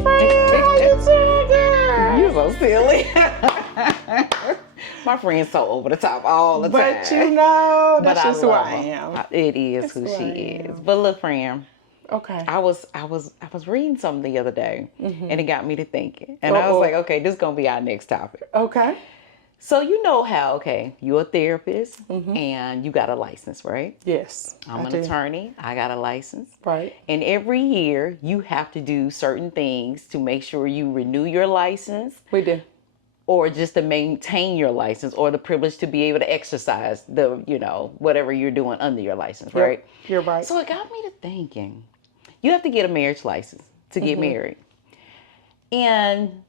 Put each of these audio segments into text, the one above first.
How you doing, girl? You're so silly. My friend's so over the top all the time. But you know, that's But just who I her. am. It is That's who who she I is. am. But look, friend, Okay. I was reading something the other day, and it got me to thinking. And I Uh-oh. was like, okay, this is gonna be our next topic. Okay. So you know how, you're a therapist and you got a license, right? Yes. I'm I an do. attorney. I got a license. Right. And every year you have to do certain things to make sure you renew your license We do. or just to maintain your license or the privilege to be able to exercise the, whatever you're doing under your license, Yep, right? you're right. So it got me to thinking, you have to get a marriage license to get married. And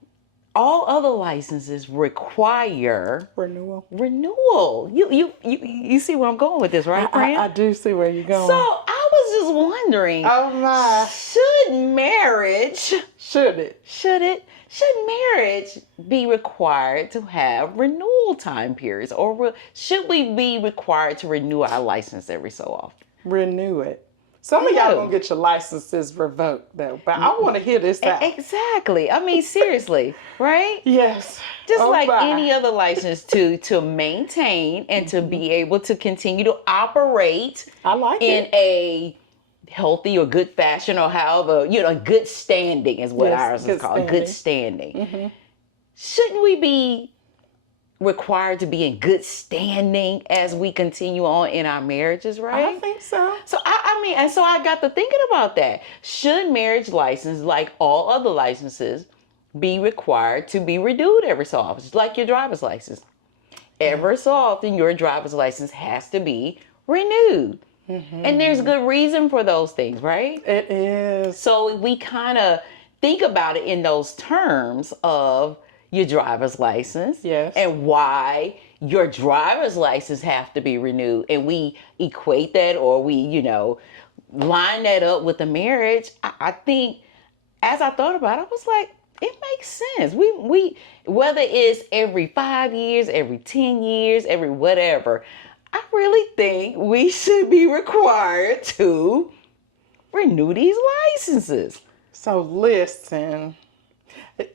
all other licenses require Renewal. renewal. You see where I'm going with this, right, friend? I do see where you're going. So I was just wondering, oh my. should marriage be required to have renewal time periods, or should we be required to renew our license every so often? Renew it. Some of y'all gonna get your licenses revoked though, but I want to hear this out. Exactly. I mean, seriously, right? Yes. Just Oh like my. any other license to maintain and to be able to continue to operate I like in it. a healthy or good fashion, or however, good standing is what Yes, ours good is called, good standing. Shouldn't we be required to be in good standing as we continue on in our marriages, right? I think so. So so I got to thinking about that. Should marriage license, like all other licenses, be required to be renewed every so often, just like your driver's license? Every so often, your driver's license has to be renewed. And there's good reason for those things, right? It is. So we kind of think about it in those terms of your driver's license, Yes. and why your driver's license have to be renewed. And we equate that, or we, line that up with the marriage. I think as I thought about it, I was like, it makes sense. We whether it's every 5 years, every 10 years, every whatever, I really think we should be required to renew these licenses. So listen,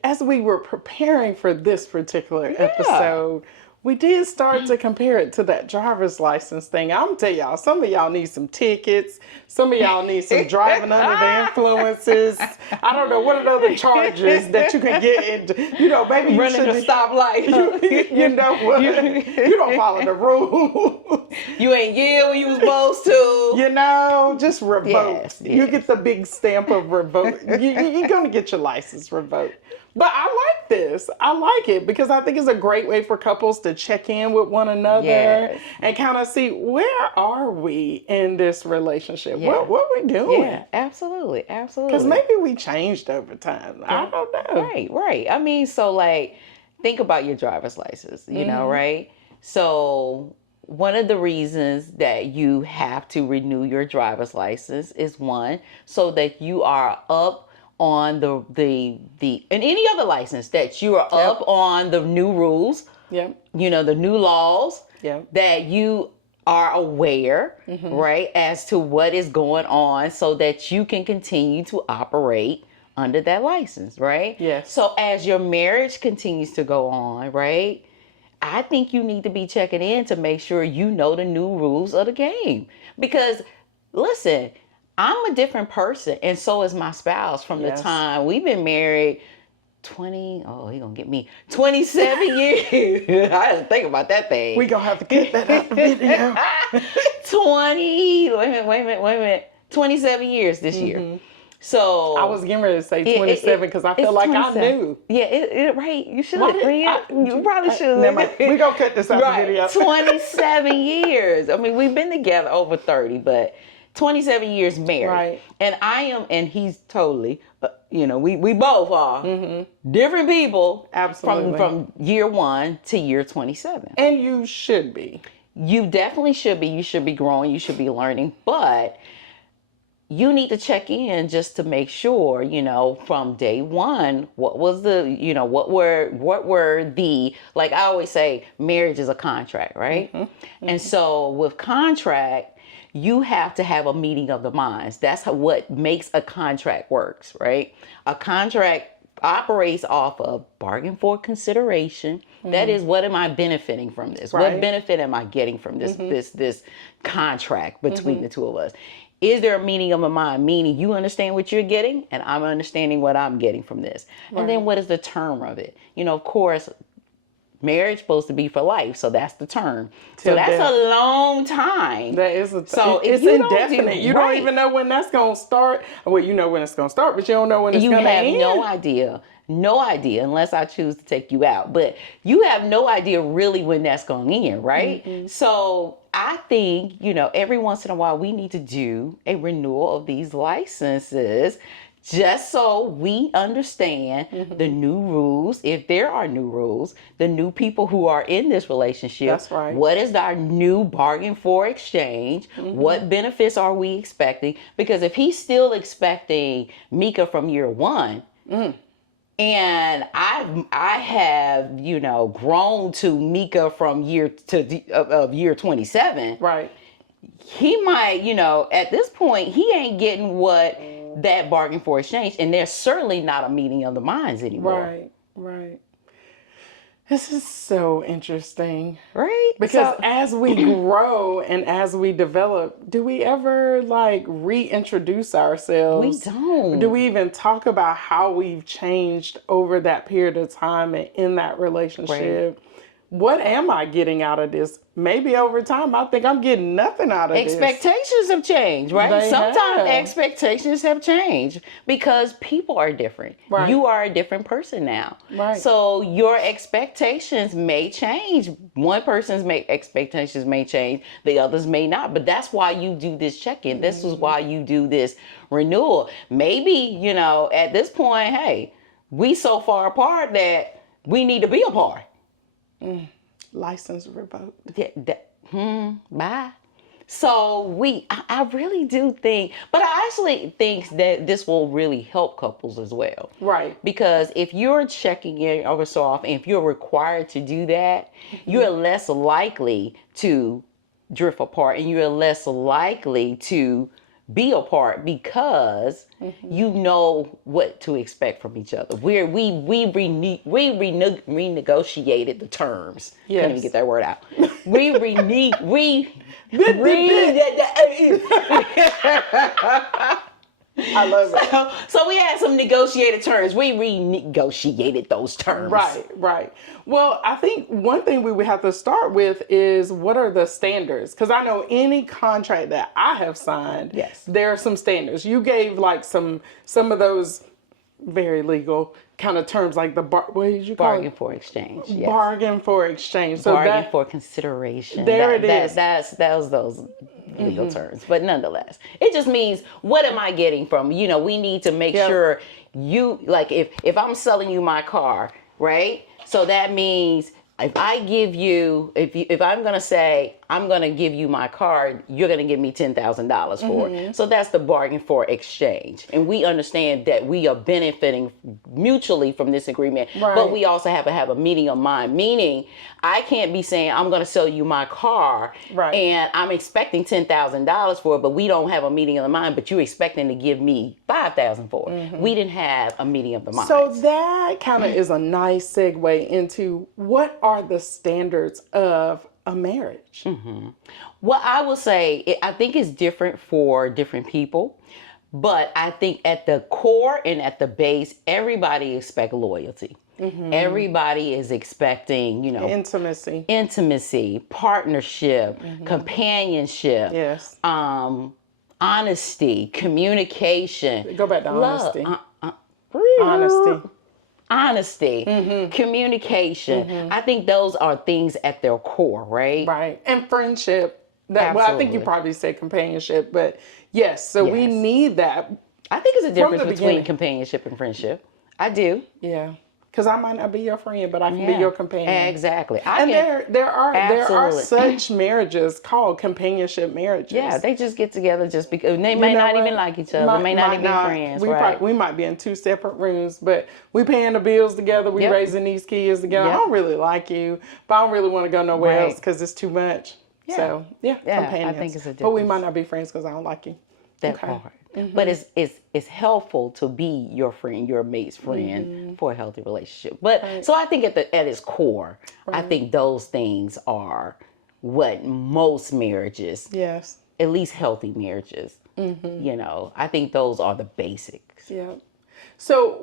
as we were preparing for this particular episode, we did start to compare it to that driver's license thing. I'm tell y'all, some of y'all need some tickets. Some of y'all need some driving under the influences. I don't know, what are the other charges that you can get into? Maybe you Running should a stoplight. you know what? You don't follow the rules. You ain't yell when you was supposed to. Just revoke. Yes, You yes. get the big stamp of revoke. You're going to get your license revoked. But I like this. I like it because I think it's a great way for couples to check in with one another and kind of see, where are we in this relationship? Yeah. What we doing? Yeah, absolutely. Because maybe we changed over time. I don't know. Right. I mean, so think about your driver's license, right? So one of the reasons that you have to renew your driver's license is, one, so that you are up on the and any other license, that you are up on the new rules, the new laws, that you are aware, right, as to what is going on, so that you can continue to operate under that license, right? Yes. So as your marriage continues to go on, right, I think you need to be checking in to make sure you know the new rules of the game. Because, listen, I'm a different person, and so is my spouse from the time we've been married. 27 years. I didn't think about that thing. We gonna have to cut that out the video. wait a minute. 27 years this year. So I was getting ready to say 27 because I feel like 27. I knew. Yeah, right. You should. You probably should. Never mind. We gonna cut this out the video. 27 years. I mean, we've been together over 30, but 27 years married. Right. And I am, and he's totally, we both are different people. Absolutely. From year 1 to year 27. And you should be. You definitely should be. You should be growing. You should be learning. But you need to check in just to make sure, from day one, what was the, what were the, like I always say, marriage is a contract, right? And so with contract, you have to have a meeting of the minds. That's what makes a contract works, right? A contract operates off of bargain for consideration. That is, what am I benefiting from this? What Right. benefit am I getting from this contract between the two of us? Is there a meeting of a mind? Meaning you understand what you're getting and I'm understanding what I'm getting from this. And then what is the term of it? Of course, marriage supposed to be for life, so that's the term. So Till that's death. a long time. That is So if it's you don't indefinite. do- You don't right. even know when that's gonna start. Well, you know when it's gonna start, but you don't know when it's You gonna have end. no idea unless I choose to take you out. But you have no idea really when that's going to end, right? So I think, every once in a while we need to do a renewal of these licenses just so we understand the new rules, if there are new rules, the new people who are in this relationship. That's right. What is our new bargain for exchange? What benefits are we expecting? Because if he's still expecting Mika from year one, and I have grown to Mika from year 27. Right. He might at this point he ain't getting what that bargain for exchange, and there's certainly not a meeting of the minds anymore. Right. Right. This is so interesting. Right? Because as we grow and as we develop, do we ever reintroduce ourselves? We don't. Do we even talk about how we've changed over that period of time and in that relationship? What am I getting out of this? Maybe over time, I think I'm getting nothing out of this. Expectations have changed, right? They Sometimes have. expectations have changed because people are different. Right. You are a different person now. Right. So your expectations may change. One person's expectations may change, the others may not. But that's why you do this check-in. This is why you do this renewal. Maybe, at this point, hey, we so far apart that we need to be apart. License revoked. Bye. So I really do think, but I actually think that this will really help couples as well. Right. Because if you're checking in over so often, if you're required to do that, you're less likely to drift apart and you're less likely to be apart because you know what to expect from each other. We renegotiated the terms. Yes. Can't even get that word out. We I love it. So we had some negotiated terms. We renegotiated those terms. Right. Well, I think one thing we would have to start with is what are the standards? Because I know any contract that I have signed, Yes. there are some standards. You gave some of those very legal kind of terms, like what did you call Bargain it? for exchange. Yes. Bargain for exchange. So Bargain that for consideration. There it is. That was those legal terms. But nonetheless, it just means, what am I getting from? We need to make sure you, if I'm selling you my car, right? So that means if I give you, if I'm going to say, I'm going to give you my car, you're going to give me $10,000 for it. So that's the bargain for exchange. And we understand that we are benefiting mutually from this agreement, but we also have to have a meeting of mind, meaning I can't be saying, I'm going to sell you my car and I'm expecting $10,000 for it, but we don't have a meeting of the mind, but you're expecting to give me $5,000 for it. We didn't have a meeting of the mind. So that kind of is a nice segue into what are the standards of a marriage? Well, I will say, I think it's different for different people, but I think at the core and at the base, everybody expects loyalty. Everybody is expecting, intimacy, partnership, companionship, Yes. Honesty, communication. Go back to honesty. Honesty, communication. I think those are things at their core, right? Right. And friendship. Well, I think you probably said companionship, but yes, so we need that. I think it's a difference the between beginning. companionship and friendship. I do. Yeah. Because I might not be your friend, but I can be your companion. Exactly. There are such marriages called companionship marriages. Yeah, they just get together just because they may not even like each other. They may not even be friends, right? We might be in two separate rooms, but we paying the bills together. We raising these kids together. I don't really like you, but I don't really want to go nowhere else because it's too much. So yeah, Yeah, companions. I think it's a But we difference. might not be friends because I don't like you. That Okay. part. But it's helpful to be your friend, your mate's friend for a healthy relationship. But so I think at its core, I think those things are what most marriages, Yes. at least healthy marriages, you know, I think those are the basics. Yeah. So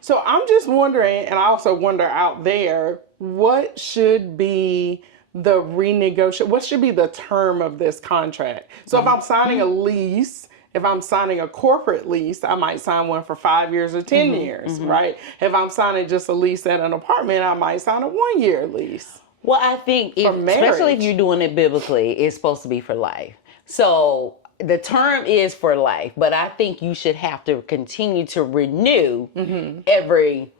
so I'm just wondering, and I also wonder out there, what should be the renegotiate? What should be the term of this contract? So if I'm signing a lease, if I'm signing a corporate lease, I might sign one for 5 years or 10 years, right? If I'm signing just a lease at an apartment, I might sign a 1 year lease. Well, I think especially if marriage. you're doing it biblically, it's supposed to be for life. So the term is for life, but I think you should have to continue to renew every,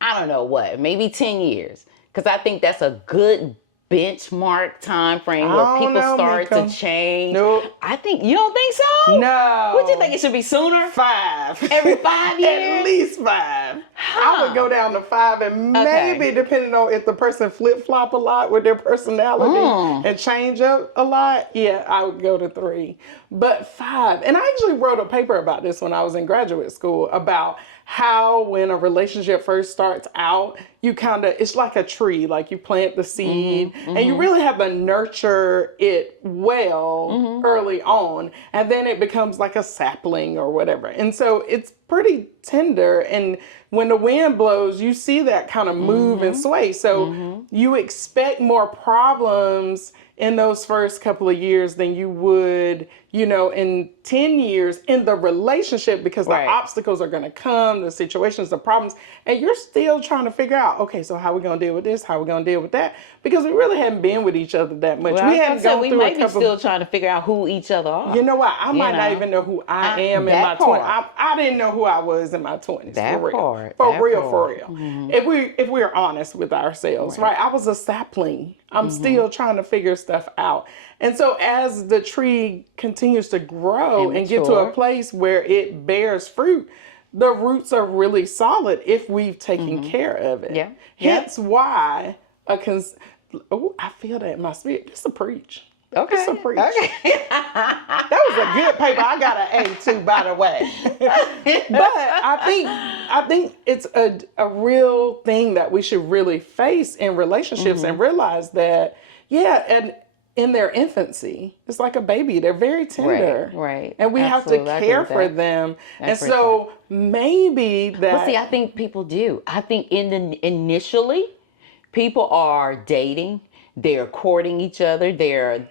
I don't know what, maybe 10 years. Because I think that's a good benchmark time frame where I don't people know, start Mika. to change. Nope. I think, you don't think so? No. What do you think, it should be sooner? 5. Every 5 years? At least 5. I would go down to 5, and maybe depending on if the person flip-flop a lot with their personality and change up a lot, yeah, I would go to 3. But 5, and I actually wrote a paper about this when I was in graduate school about how when a relationship first starts out, you kind of, it's like a tree, like you plant the seed and you really have to nurture it well early on, and then it becomes like a sapling or whatever. And so it's pretty tender, and when the wind blows, you see that kind of move and sway. So you expect more problems in those first couple of years than you would, you know, in 10 years in the relationship, because the obstacles are going to come, the situations, the problems, and you're still trying to figure out, okay, so how are we going to deal with this? How are we going to deal with that? Because we really haven't been with each other that much. Well, we hadn't gone we through might a be couple. still trying to figure out who each other are. You know what? I might not know? even know who I am in that my 20s. part. I didn't know who I was in my 20s. That for real. part. For That real, part. for real. If we're honest with ourselves, right? I was a sapling. I'm still trying to figure stuff out. And so as the tree continues to grow and get to a place where it bears fruit, the roots are really solid if we've taken care of it. Yeah. Hence why I feel that in my spirit. This a preach. Okay. This a preach. Okay. That was a good paper. I got an A too, by the way. But I think it's a real thing that we should really face in relationships and realize that, and in their infancy, it's like a baby. They're very tender. Right. And we Absolutely. have to care for them. And so maybe that. Well, see, I think people do. I think initially, people are dating. They're courting each other. They're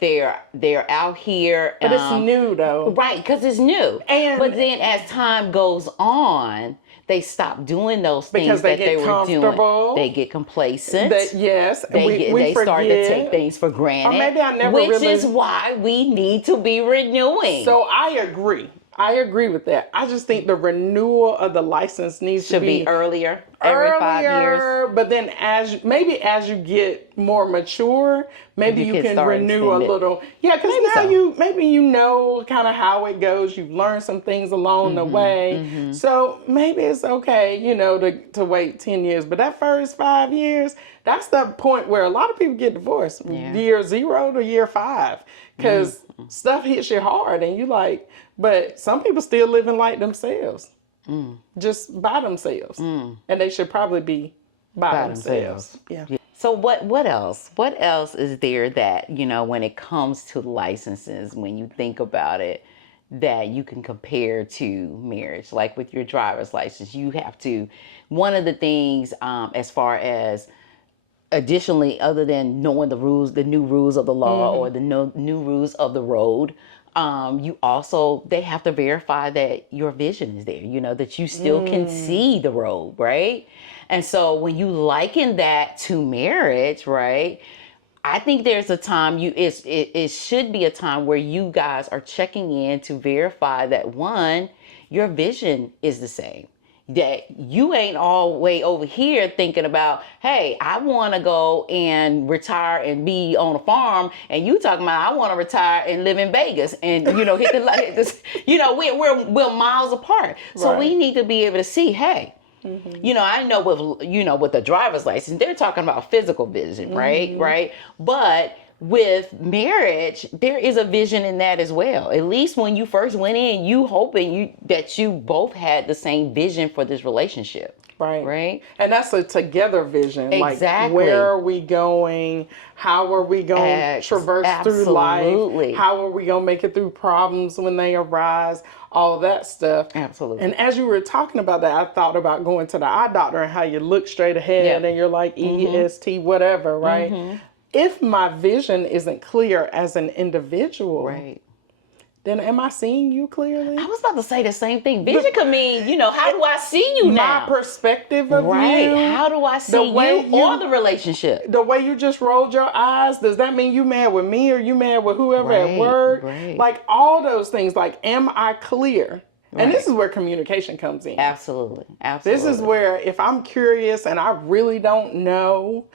out here. But it's new though. Right, because it's new. But then as time goes on, they stop doing those things that they were doing. They get complacent. They start to take things for granted. Or maybe I never which is why we need to be renewing. So I agree with that. I just think the renewal of the license needs to be earlier, every 5 years. But then as you get more mature, maybe you can renew a little. Yeah, because now you know kind of how it goes. You've learned some things along the way. So maybe it's okay, you know, to wait 10 years. But that first 5 years, that's the point where a lot of people get divorced. Year 0 to year 5. Because stuff hits you hard and you like, but some people still living like themselves. Just by themselves. And they should probably be by themselves. Yeah. So what else? What else is there that, you know, when it comes to licenses, when you think about it, that you can compare to marriage? Like with your driver's license, you have to, one of the things as far as additionally, other than knowing the rules, the new rules of the law or the new rules of the road, they have to verify that your vision is there, you know, that you still can see the road, right? And so when you liken that to marriage, right, I think there's a time it should be a time where you guys are checking in to verify that, one, your vision is the same. That you ain't all the way over here thinking about, hey, I want to go and retire and be on a farm, and you talking about I want to retire and live in Vegas and, you know, hit the you know, we're miles apart. So we need to be able to see, hey, you know, I know with the driver's license, they're talking about physical vision, right? But with marriage, there is a vision in that as well. At least when you first went in, you hoping that you both had the same vision for this relationship. Right. Right. And that's a together vision. Exactly. Like, where are we going? How are we going to traverse through life? How are we going to make it through problems when they arise? All of that stuff. Absolutely. And as you were talking about that, I thought about going to the eye doctor and how you look straight ahead and you're like EST, whatever, right? If my vision isn't clear as an individual, right, then am I seeing you clearly? I was about to say the same thing. Vision could mean, how do I see you now? My perspective of right. you. How do I see you or the relationship? The way you just rolled your eyes, does that mean you mad with me or you mad with whoever at work? Right. Like all those things, like, am I clear? Right. And this is where communication comes in. Absolutely. This is where if I'm curious and I really don't know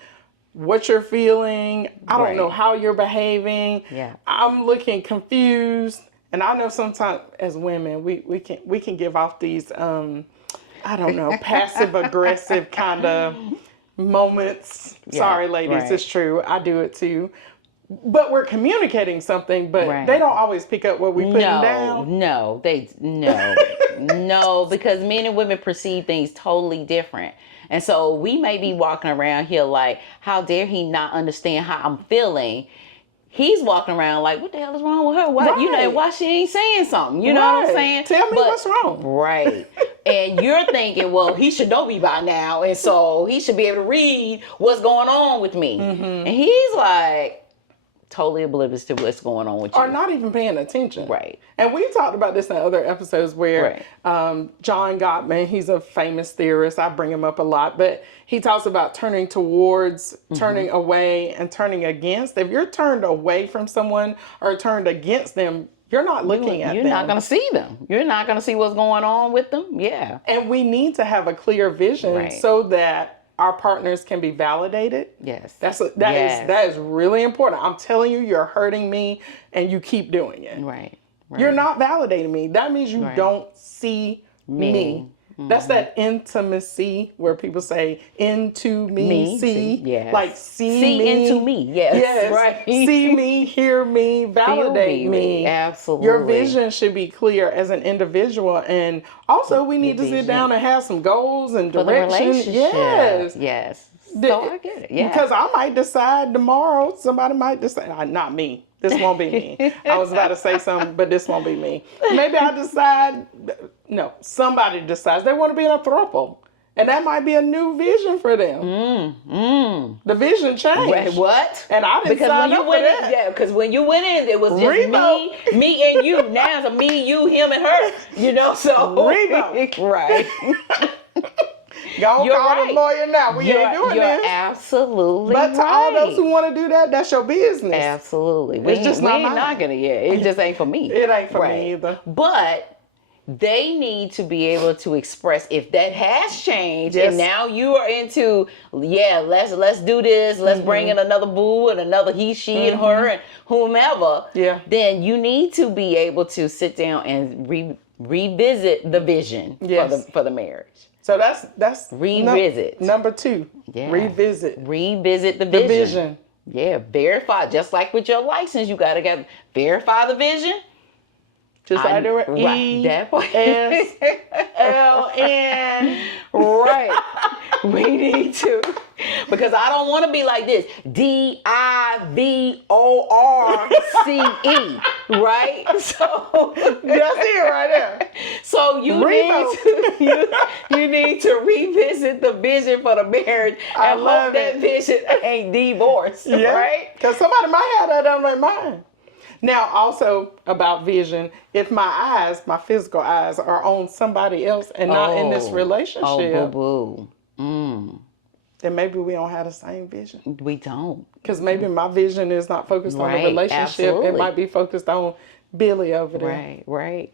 what you're feeling, I don't know how you're behaving, I'm looking confused. And I know sometimes as women, we can give off these, I don't know, passive aggressive kind of moments. Sorry, ladies, it's true. I do it too. But we're communicating something, but they don't always pick up what we put down. No, because men and women perceive things totally different. And so we may be walking around here like, how dare he not understand how I'm feeling? He's walking around like, what the hell is wrong with her? Why, why she ain't saying something? You know what I'm saying? Tell me what's wrong. Right. And you're thinking, well, he should know me by now. And so he should be able to read what's going on with me. And he's like, totally oblivious to what's going on with you. Or not even paying attention. Right. And we talked about this in other episodes where John Gottman, he's a famous theorist. I bring him up a lot. But he talks about turning towards, turning away, and turning against. If you're turned away from someone or turned against them, you're not looking at them. You're not going to see them. You're not going to see what's going on with them. Yeah. And we need to have a clear vision so that our partners can be validated. Yes. That is really important. I'm telling you, you're hurting me and you keep doing it. Right. You're not validating me. That means you don't see me. That's that intimacy where people say, into me, see. Yes. Like, see me. Into me. Yes. Right. See me, hear me, validate me. Absolutely. Your vision should be clear as an individual. And also, we need to sit down and have some goals and direction. Yes. Yes. So I get it. Yeah. Because I might decide tomorrow, somebody might decide, not me. This won't be me. I was about to say something, but this won't be me. Maybe I decide, no, somebody decides they want to be in a throuple. And that might be a new vision for them. The vision changed. Wait, what? And I didn't sign up for that. Yeah, because when you went in, it was just me and you. Now it's me, you, him, and her. So. Rebo. Right. Y'all call the lawyer now. We ain't doing you're this. Absolutely But to all those who want to do that, that's your business. Absolutely. It's just not mine. Not gonna. Yeah, it just ain't for me. It ain't for me either. But they need to be able to express if that has changed and now you are into let's do this. Let's bring in another boo and another he, she, and her and whomever. Yeah. Then you need to be able to sit down and revisit the vision for the marriage. So that's revisit. Number 2. Yeah. Revisit the vision. Yeah, verify. Just like with your license, you gotta verify the vision. Just like there were ESLN. Right. We need to. Because I don't want to be like this. DIVORCE. Right? So that's it right there. So you need to revisit the vision for the marriage and hope that vision ain't divorced. Yeah. Right? Because somebody might have that on their mind. Now, also about vision, if my eyes, my physical eyes, are on somebody else and not in this relationship, then maybe we don't have the same vision. We don't. Because maybe my vision is not focused on the relationship. Absolutely. It might be focused on Billy over there. Right.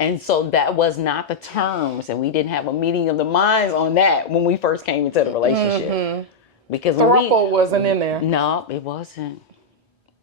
And so that was not the terms, and we didn't have a meeting of the minds on that when we first came into the relationship. Because throuple wasn't in there. No, it wasn't.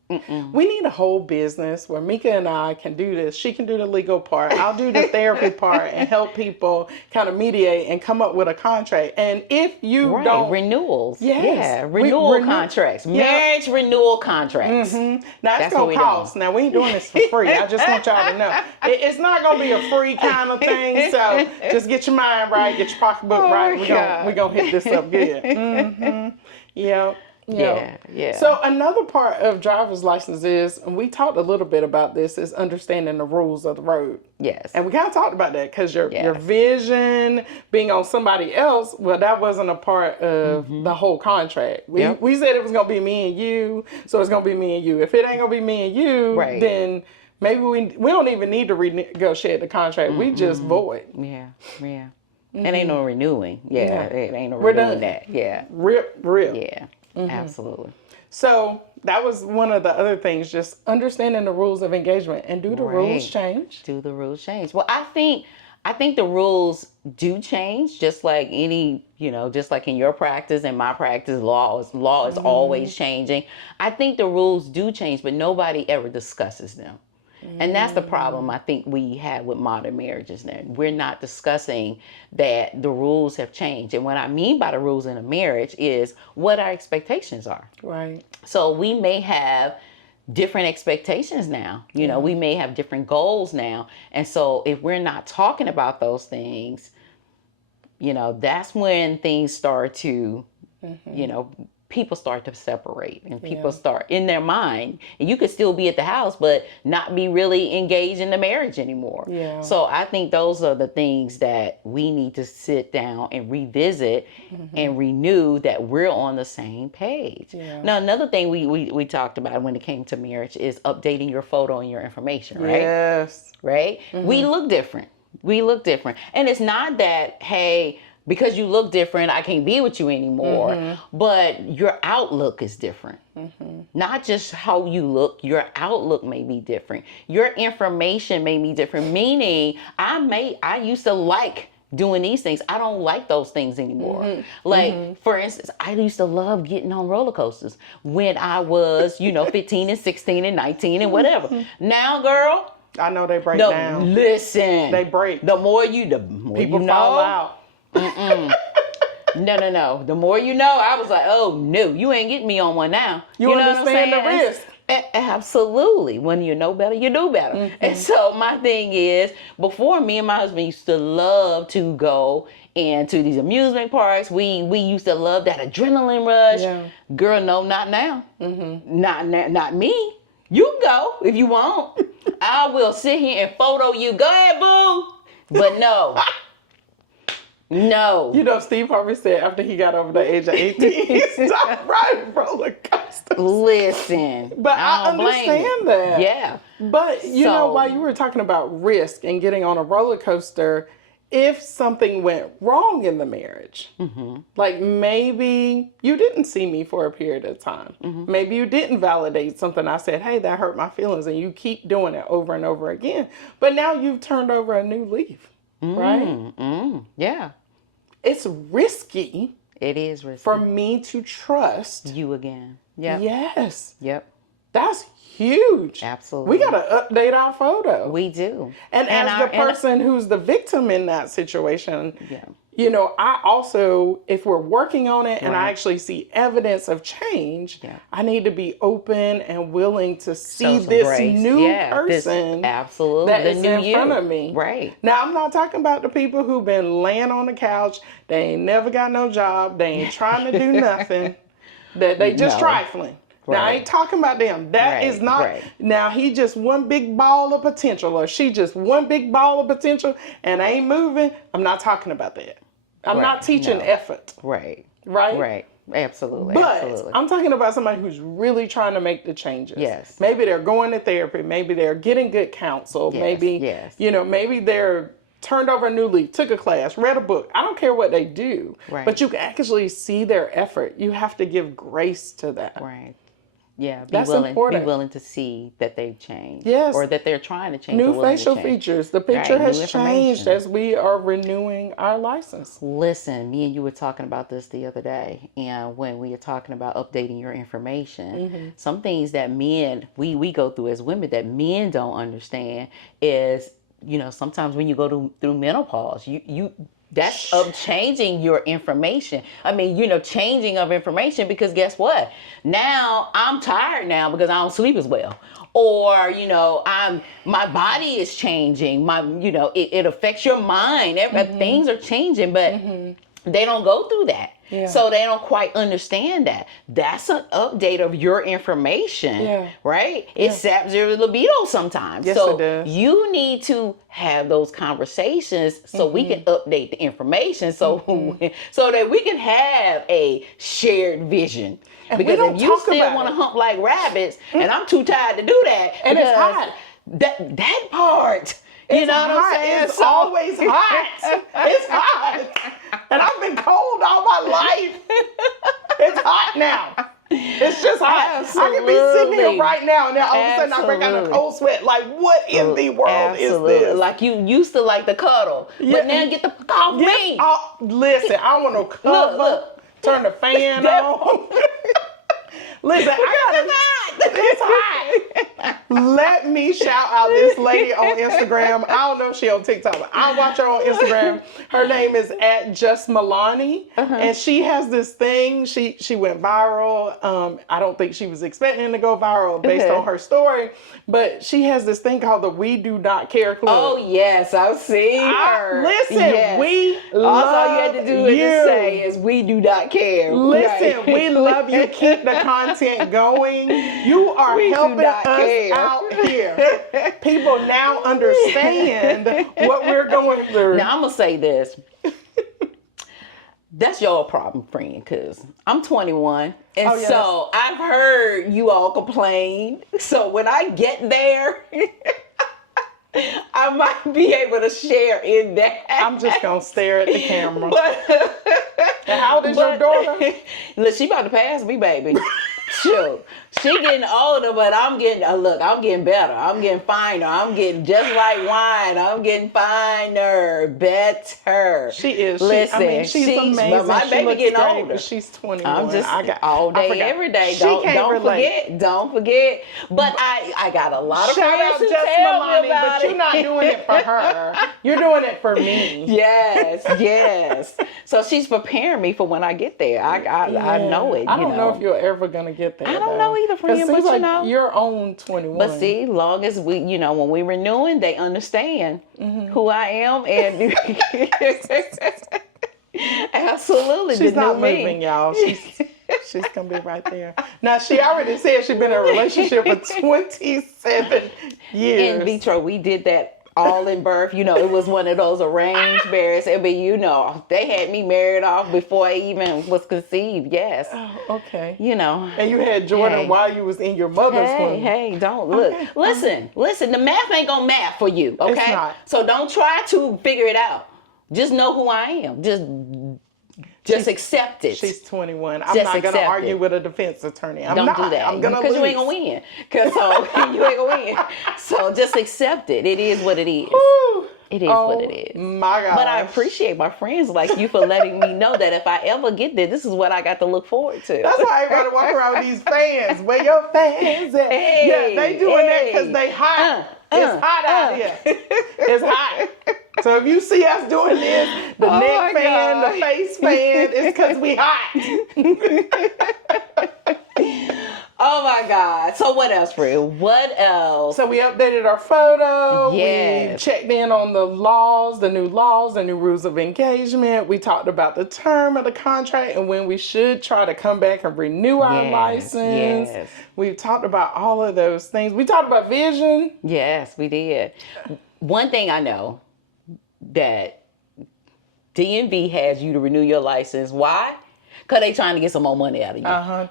We need a whole business where Mika and I can do this. She can do the legal part. I'll do the therapy part and help people kind of mediate and come up with a contract. And if you don't... renewals. Yes. Yeah, renewal contracts. Marriage renewal contracts. Now, it's That's going what to we cost. doing. Now, we ain't doing this for free. I just want y'all to know. It's not going to be a free kind of thing. So just get your mind right, get your pocketbook right. We're going to hit this up good. Yeah. So another part of driver's license is, and we talked a little bit about this, is understanding the rules of the road. Yes. And we kind of talked about that because your vision being on somebody else, well, that wasn't a part of the whole contract. We said it was going to be me and you, so it's going to be me and you. If it ain't going to be me and you, then maybe we don't even need to renegotiate the contract. We just void. Yeah. And ain't no renewing. It ain't no We're renewing done. that. Yeah. Real. Yeah. Absolutely. So that was one of the other things, just understanding the rules of engagement. And do the rules change? Do the rules change? Well, I think the rules do change, just like just like in your practice and my practice, law is always changing. I think the rules do change, but nobody ever discusses them. And that's the problem I think we have with modern marriages now. We're not discussing that the rules have changed. And what I mean by the rules in a marriage is what our expectations are. Right. So we may have different expectations now. We may have different goals now. And so if we're not talking about those things, that's when things start to, people start to separate and people start in their mind, and you could still be at the house but not be really engaged in the marriage anymore. So I think those are the things that we need to sit down and revisit and renew, that we're on the same page. Now, another thing we talked about when it came to marriage is updating your photo and your information, right? Yes. Right? We look different. And it's not that, hey, because you look different, I can't be with you anymore. But your outlook is different. Not just how you look, your outlook may be different. Your information may be different, meaning I used to like doing these things. I don't like those things anymore. For instance, I used to love getting on roller coasters when I was, 15 and 16 and 19 and whatever. Now, girl, I know they break down. Listen. They break. The more people fall out. No. The more you know, I was like, oh no, you ain't getting me on one now. You understand the risk. Absolutely. When you know better, you do better. And so my thing is, before, me and my husband used to love to go into these amusement parks. We used to love that adrenaline rush. Girl, no, not now. Not me. You can go if you want. I will sit here and photo you. Go ahead, boo. But no. No. Steve Harvey said after he got over the age of 18, he stopped riding roller coasters. Listen. But I understand that. Yeah. But, while you were talking about risk and getting on a roller coaster, if something went wrong in the marriage, like maybe you didn't see me for a period of time. Maybe you didn't validate something I said, hey, that hurt my feelings, and you keep doing it over and over again. But now you've turned over a new leaf. Right? Yeah. It's risky. It is risky. For me to trust you again. Yeah. Yes. Yep. That's huge. Absolutely. We got to update our photo. We do. And as the person who's the victim in that situation, I also, if we're working on it and I actually see evidence of change, I need to be open and willing to see this new person that is in front of me. Right. Now, I'm not talking about the people who've been laying on the couch. They ain't never got no job. They ain't trying to do nothing. That they just trifling. Now, I ain't talking about them. That is not. Now, he just one big ball of potential, or she just one big ball of potential and ain't moving. I'm not talking about that. I'm not teaching effort. Right. Absolutely. But I'm talking about somebody who's really trying to make the changes. Yes. Maybe they're going to therapy. Maybe they're getting good counsel. Maybe, maybe they're turned over a new leaf, took a class, read a book. I don't care what they do. But you can actually see their effort. You have to give grace to that. Right. Yeah, That's important. Be willing to see that they've changed. Yes. Or that they're trying to change. New facial features. The picture Right, new has changed information. as we are renewing our license. Listen, me and you were talking about this the other day, and when we were talking about updating your information, some things that men we go through as women that men don't understand is, you know, sometimes when you go through menopause, you that's of changing your information. I mean, you know, changing of information, because guess what? Now I'm tired now because I don't sleep as well. Or, you know, my body is changing. You know, it affects your mind. Things are changing, but they don't go through that. Yeah. So they don't quite understand that. That's an update of your information, right? It saps your libido sometimes. Yes, so it does. you need to have those conversations so we can update the information so that we can have a shared vision. And because if you still want to to hump like rabbits, and I'm too tired to do that, and it's hot. That part. You know what I'm saying? It's always hot. It's hot. And I've been cold all my life. It's hot now. It's just hot. Absolutely. I can be sitting here right now and then all of a sudden I break out a cold sweat. Like, what in the world is this? Like you used to like the cuddle. But now get the fuck off me. Listen, I want to cover. Look. Turn the fan on. Listen, it's hot. Let me shout out this lady on Instagram. I don't know if she on TikTok, but I watch her on Instagram. Her name is @JustMilani, and she has this thing. She went viral. I don't think she was expecting to go viral based on her story, but she has this thing called the We Do Not Care Club. Oh yes, I've seen her. Listen, yes. We love all you had to do is to say is we do not care. Listen, we love you. Keep the content going. You are helping us out here. People now understand what we're going through. Now I'm gonna say this. That's your problem, friend, because I'm 21. And so I've heard you all complain. So when I get there, I might be able to share in that. I'm just going to stare at the camera. And how old is your daughter? Look, she about to pass me, baby. Sure. She getting older, but I'm getting, I'm getting better. I'm getting finer. I'm getting just like wine. I'm getting finer, better. She is. Listen, she's amazing. But my baby getting older. But she's 21. I'm just all day, every day. Don't forget. But I got a lot of friends who tell me about but you're not doing it for her. You're doing it for me. Yes. So she's preparing me for when I get there. I know it. I don't know if you're ever gonna get there. I don't know either, friend. But you know, you're on 21. But see, long as we, when we renewing, they understand who I am, and absolutely, she's not moving, y'all. She's gonna be right there. Now she already said she's been in a relationship for 27 years. In vitro, we did that. All in birth, it was one of those arranged marriages. They had me married off before I even was conceived. Yes. Oh, okay. And you had Jordan while you was in your mother's womb. Hey, don't look. Okay. Listen. The math ain't gonna math for you. Okay. It's not. So don't try to figure it out. Just know who I am. Just accept it. She's 21. I'm not going to argue with a defense attorney. Don't do that. I'm going to lose. Because you ain't going to win. You ain't going to win. So just accept it. It is what it is. Woo. It is what it is. My God. But I appreciate my friends like you for letting me know that if I ever get there, this is what I got to look forward to. That's why everybody walk around with these fans. Where your fans at? Hey, they doing that because they hot. It's hot out here. It's hot. So if you see us doing this, the neck fan, the face fan, it's because we hot. Oh my God. So what else, Fred? What else? So we updated our photo. Yes. We checked in on the laws, the new rules of engagement. We talked about the term of the contract and when we should try to come back and renew our license. Yes. We've talked about all of those things. We talked about vision. Yes, we did. One thing I know that DMV has you to renew your license. Why? Because they trying to get some more money out of you.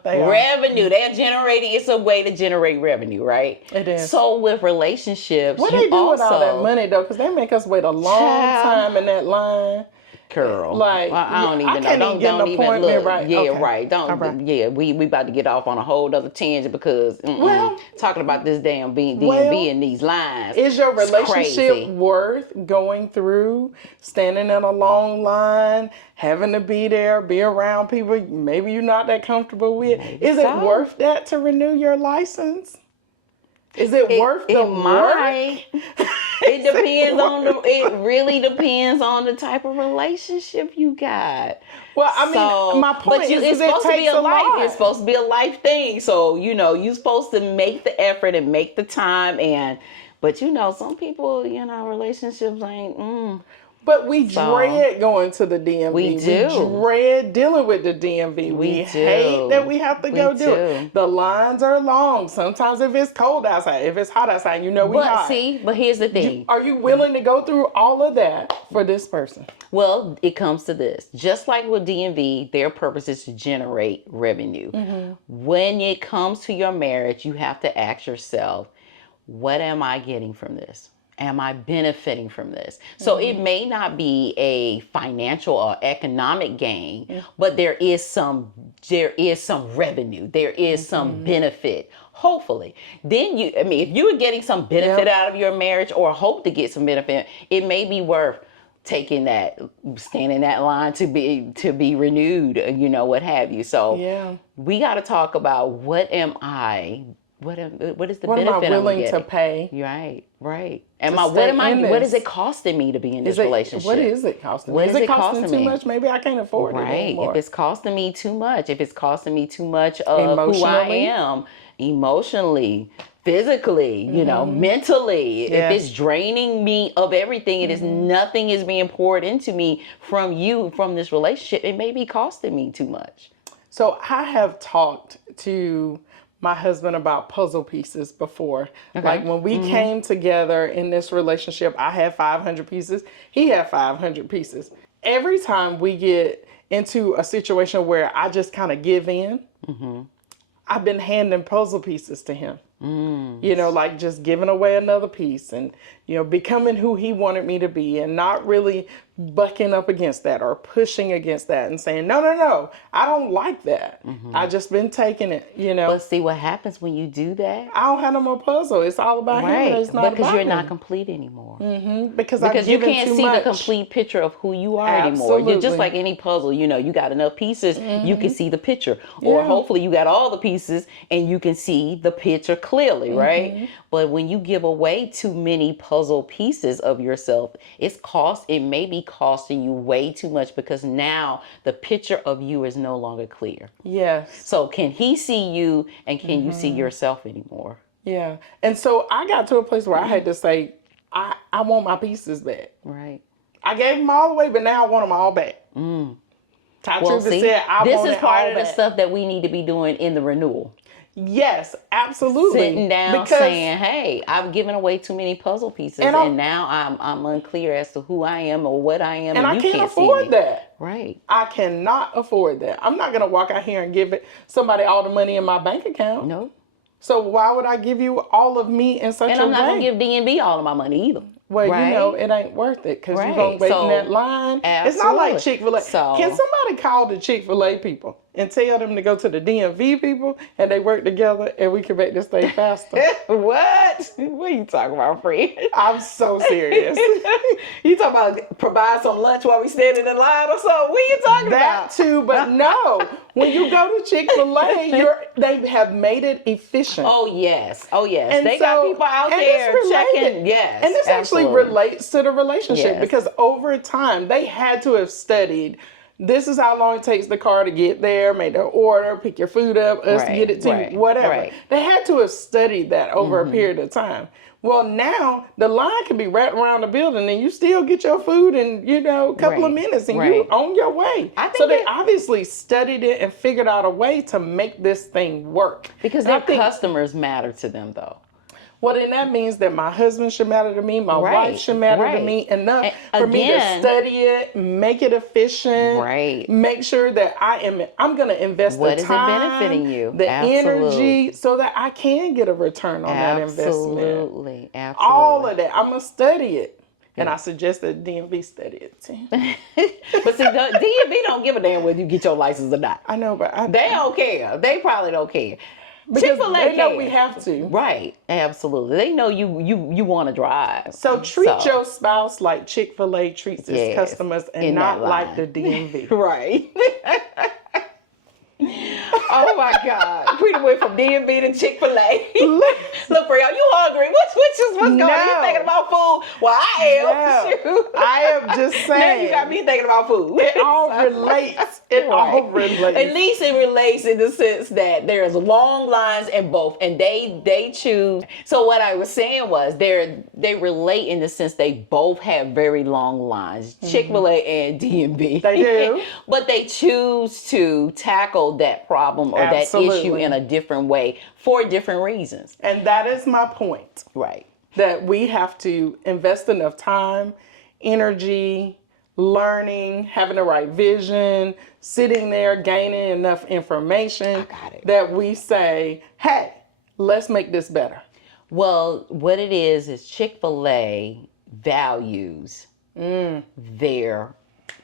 They are. Revenue. They're generating. It's a way to generate revenue, right? It is. So with relationships, what they do with all that money, though? Because they make us wait a long time in that line. Girl, Like, well, I don't yeah, I even know. can't Don't even get an even appointment, look. right? Yeah, Okay. right. Don't. All right. Yeah, we about to get off on a whole other tangent because Well, talking about this damn DMV well, and these lines. is your It's relationship crazy. worth going through, standing in a long line, having to be there, be around people maybe you're not that comfortable with? Maybe Is it so. worth that to renew your license? Is it worth the It might. work? It depends on the. It really depends on the type of relationship you got. Well, I mean, So, my point but is it's it supposed to be takes a a life. lot. It's supposed to be a life thing. So you're supposed to make the effort and make the time. But some people, relationships ain't. But we So dread going to the DMV. we do. We dread dealing with the DMV. We hate that we have to go do it. The lines are long. Sometimes if it's cold outside, if it's hot outside, we hot. But here's the thing. Are you willing to go through all of that for this person? Well, it comes to this. Just like with DMV, their purpose is to generate revenue. When it comes to your marriage, you have to ask yourself, what am I getting from this? Am I benefiting from this? So it may not be a financial or economic gain, but there is some revenue. There is some benefit. Hopefully. Then if you are getting some benefit out of your marriage or hope to get some benefit, it may be worth standing that line to be renewed, what have you. So we got to talk about what is the What am benefit I I'm willing getting? to pay? Right. What is it costing me to be in this relationship? What is it costing me? What Is is it it costing costing too me? much? Maybe I can't afford it Right. anymore. If it's costing me too much, of who I Emotionally? am, emotionally, physically, mentally, if it's draining me of everything, nothing is being poured into me from this relationship, it may be costing me too much. So I have talked to my husband about puzzle pieces before. Okay. Like when we came together in this relationship, I had 500 pieces. He had 500 pieces. Every time we get into a situation where I just kind of give in, I've been handing puzzle pieces to him. Like just giving away another piece and, becoming who he wanted me to be and not really bucking up against that or pushing against that and saying, no, I don't like that. I just been taking it, But see what happens when you do that? I don't have no more puzzle. It's all about him. And it's not because about you're me. not complete anymore. Because I've you given can't too see much. the complete picture of who you are anymore. You're just like any puzzle, you got enough pieces, you can see the picture. Or hopefully you got all the pieces and you can see the picture clearly, right? But when you give away too many puzzle pieces of yourself, it may be costing you way too much because now the picture of you is no longer clear. Yes. So can he see you and can you see yourself anymore? Yeah. And so I got to a place where I had to say, I want my pieces back. Right. I gave them all away, but now I want them all back. Well, see, this is part of the stuff that we need to be doing in the renewal. Yes, absolutely. Sitting down saying, hey, I've given away too many puzzle pieces and now I'm unclear as to who I am or what I am. And I can't see afford that. Right. I cannot afford that. I'm not going to walk out here and give somebody all the money in my bank account. No. So why would I give you all of me in such a way? And I'm not going to give DNB all of my money either. Well, it ain't worth it because you're going to wait in that line. Absolutely. It's not like Chick-fil-A. Can somebody call the Chick-fil-A people and tell them to go to the DMV people and they work together and we can make this thing faster? What? What are you talking about, friend? I'm so serious. You talking about provide some lunch while we standing in line or something? What are you talking about? That too, but no. When you go to Chick-fil-A, they have made it efficient. Oh, yes. And they got people out there checking. Yes. And this actually relates to the relationship Yes. because over time, they had to have studied. This is how long it takes the car to get there, make the order, pick your food up, us to get it to you, whatever. Right. They had to have studied that over a period of time. Well, now the line can be wrapped around the building and you still get your food in, a couple of minutes and you're on your way. So they obviously studied it and figured out a way to make this thing work. Because their customers matter to them, though. Well, then that means that my husband should matter to me, my wife should matter to me enough for me to study it, make it efficient, make sure that I'm going to invest the time, benefiting you? The energy, so that I can get a return on that investment. Absolutely. All of that. I'm going to study it. And I suggest that DMV study it too. But see, the DMV don't give a damn whether you get your license or not. I know, but They don't care. They probably don't care. because Chick-fil-A they know cares. we have to. Right. Absolutely. They know you want to drive. So treat your spouse like Chick-fil-A treats its Yes, customers and in not that like line. the DMV. Right. Oh my God. We went from DMV to Chick-fil-A. Look, Bri, are you hungry? What's going on? You thinking about food? Well, I am. No, Shoot. I am just saying. Now you got me thinking about food. It all relates. It all relates. At least it relates in the sense that there's long lines in both, and they choose. So what I was saying was they relate in the sense they both have very long lines, Chick-fil-A and DMV. They do. But they choose to tackle that problem or that issue Absolutely. in a different way for different reasons. And that is my point. Right. That we have to invest enough time, energy, learning, having the right vision, sitting there, gaining enough information that we say, hey, let's make this better. Well, what it is Chick-fil-A values their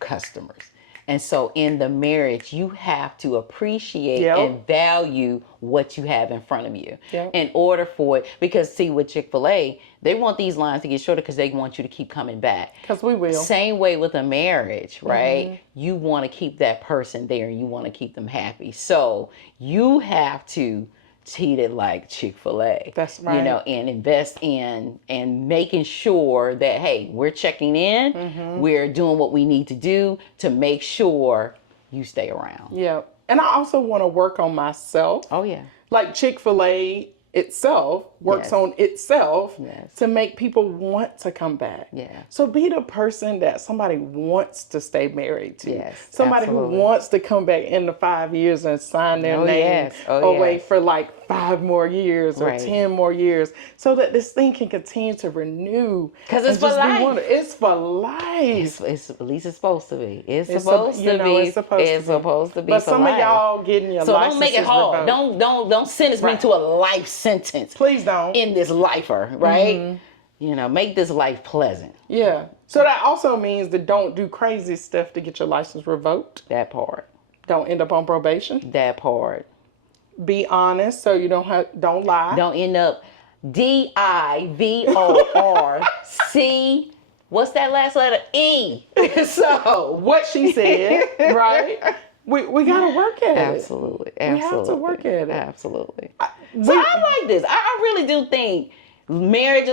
customers. And so in the marriage, you have to appreciate and value what you have in front of you in order for it. Because see, with Chick-fil-A, they want these lines to get shorter because they want you to keep coming back. Because we will. Same way with a marriage, right? You want to keep that person there and you want to keep them happy. So you have to treat it like Chick-fil-A. That's right. You know, and invest in and making sure that, hey, we're checking in, we're doing what we need to do to make sure you stay around. Yeah. And I also want to work on myself. Oh, yeah. Like Chick-fil-A itself works on itself to make people want to come back. Yeah. So be the person that somebody wants to stay married to. Yes, Somebody absolutely. who wants to come back in the 5 years and sign their name away for like 5 more years or 10 more years so that this thing can continue to renew. Because it's for life. It's for life. It's at least it's supposed to be. It's supposed to be. It's supposed to be. But for some life. of y'all getting your So licenses don't make it hard. revoked. Don't sentence me to a life sentence. Please don't. In this lifer, right? You know, make this life pleasant. Yeah. So that also means that don't do crazy stuff to get your license revoked. That part. Don't end up on probation. That part. Be honest so you don't lie. Don't end up DIVORC. What's that last letter? E. So what she said, right? We gotta work at it. Absolutely. We have to work at it. Absolutely. So I like this. I really do think marriage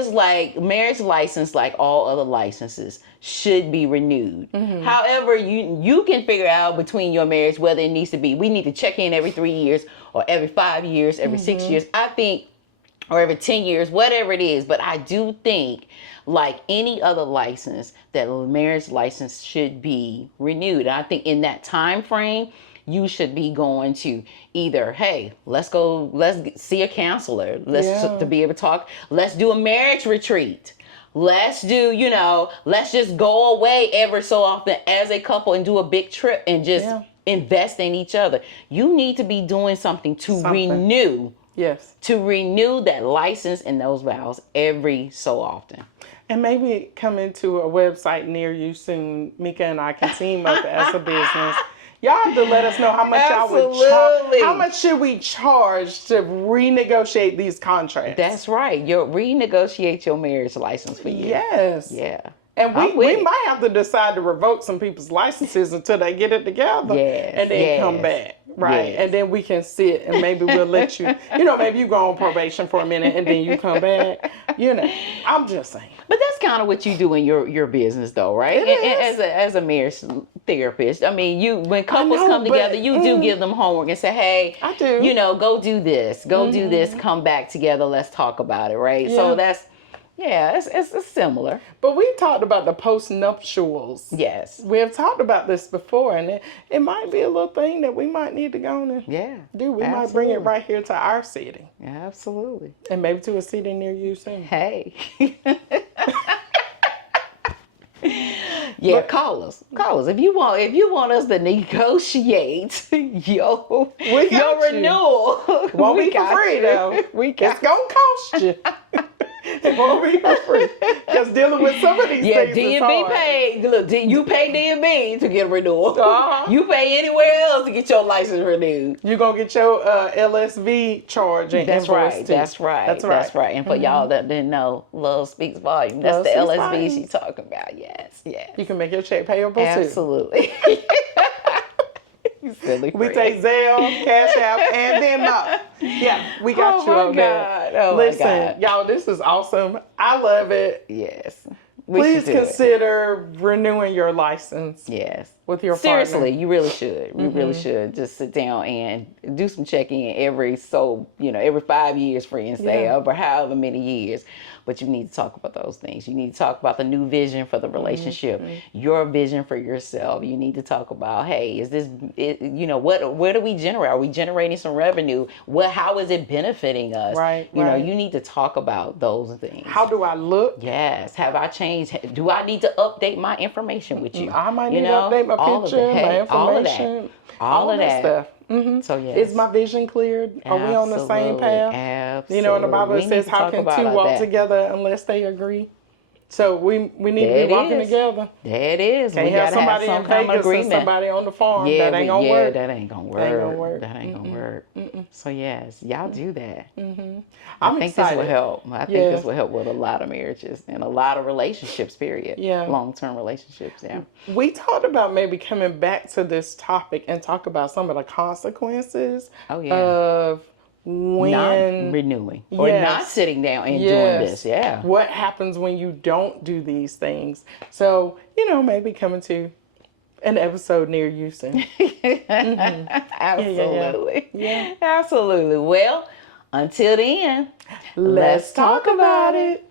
license, like all other licenses, should be renewed. However, you can figure out between your marriage whether it needs to be. We need to check in every 3 years or every 5 years, every 6 years. I think, or every 10 years, whatever it is. But I do think, like any other license, that a marriage license should be renewed. And I think in that time frame, you should be going to either, hey, let's see a counselor. To be able to talk. Let's do a marriage retreat. Let's do, let's just go away ever so often as a couple and do a big trip and just invest in each other. You need to be doing something to renew. Yes. To renew that license and those vows every so often. And maybe come into a website near you soon. Mika and I can team up as a business. Y'all have to let us know how much y'all would charge. How much should we charge to renegotiate these contracts? That's right. Renegotiate your marriage license for you. Yes. Yeah. And we might have to decide to revoke some people's licenses until they get it together. And then come back. Right. And then we can sit and maybe we'll let you, maybe you go on probation for a minute and then you come back. I'm just saying. But that's kind of what you do in your business, though, right? As a marriage therapist, I mean, when couples come together, you do give them homework and say, hey, I do. Go do this, do this, come back together, let's talk about it, right? Yeah. So that's, it's similar. But we talked about the post-nuptials. Yes. We have talked about this before, and it might be a little thing that we might need to go on and do. We might bring it right here to our city. Absolutely. And maybe to a city near you soon. Hey. Call us. If you want us to negotiate your renewal. Won't be for free though. It's gonna cost you. It won't be for free. Because dealing with some of these things is DMV hard. paid. Look, you pay DMV to get a renewal. Uh-huh. You pay anywhere else to get your license renewed. You're going to get your LSV charge and That's invoice right. too. That's right. That's right. That's right. And for y'all that didn't know, love speaks volume. That's Love the speaks LSV volume. she's talking about. Yes. Yes. You can make your check payable too. Absolutely. You silly We friend. take Zelle, Cash App, and Venmo. Yeah, we got you over there. Oh Listen, my God. y'all, this is awesome. I love it. Yes. We Please should do it. consider renewing your license Yes. with your Seriously, partner. you really should. You really should just sit down and do some checking every 5 years, friends say, Yeah. or however many years. But you need to talk about those things. You need to talk about the new vision for the relationship, your vision for yourself. You need to talk about, hey, is this, where do we generate? Are we generating some revenue? How is it benefiting us? Right, You know, right. you need to talk about those things. How do I look? Yes. Have I changed? Do I need to update my information with you? I might You need to know, update my all of picture, that. Hey, my information, all of that. stuff. Mm-hmm. So yes. Is my vision cleared? Are we on the same Absolutely. path? Absolutely. You know, in the Bible We it need says, to how talk can about two all walk that. together unless they agree? So we need to There be it walking is. together. There it is. Can't We have gotta have somebody some in kind of Vegas and agreement. somebody on the farm. Yeah, that ain't gonna work. That ain't gonna work. That ain't gonna work. That ain't gonna work. So yes, y'all do that. I'm I think excited. this will help. I think Yeah. this will help with a lot of marriages and a lot of relationships. Period. Yeah. Long-term relationships. Yeah. We talked about maybe coming back to this topic and talk about some of the consequences Oh, yeah. of when Not renewing or Yes. not sitting down and doing Yes. this. Yeah. What happens when you don't do these things? So, maybe coming to an episode near you soon. Absolutely. Yeah. Absolutely. Well, until then, Let's talk about it.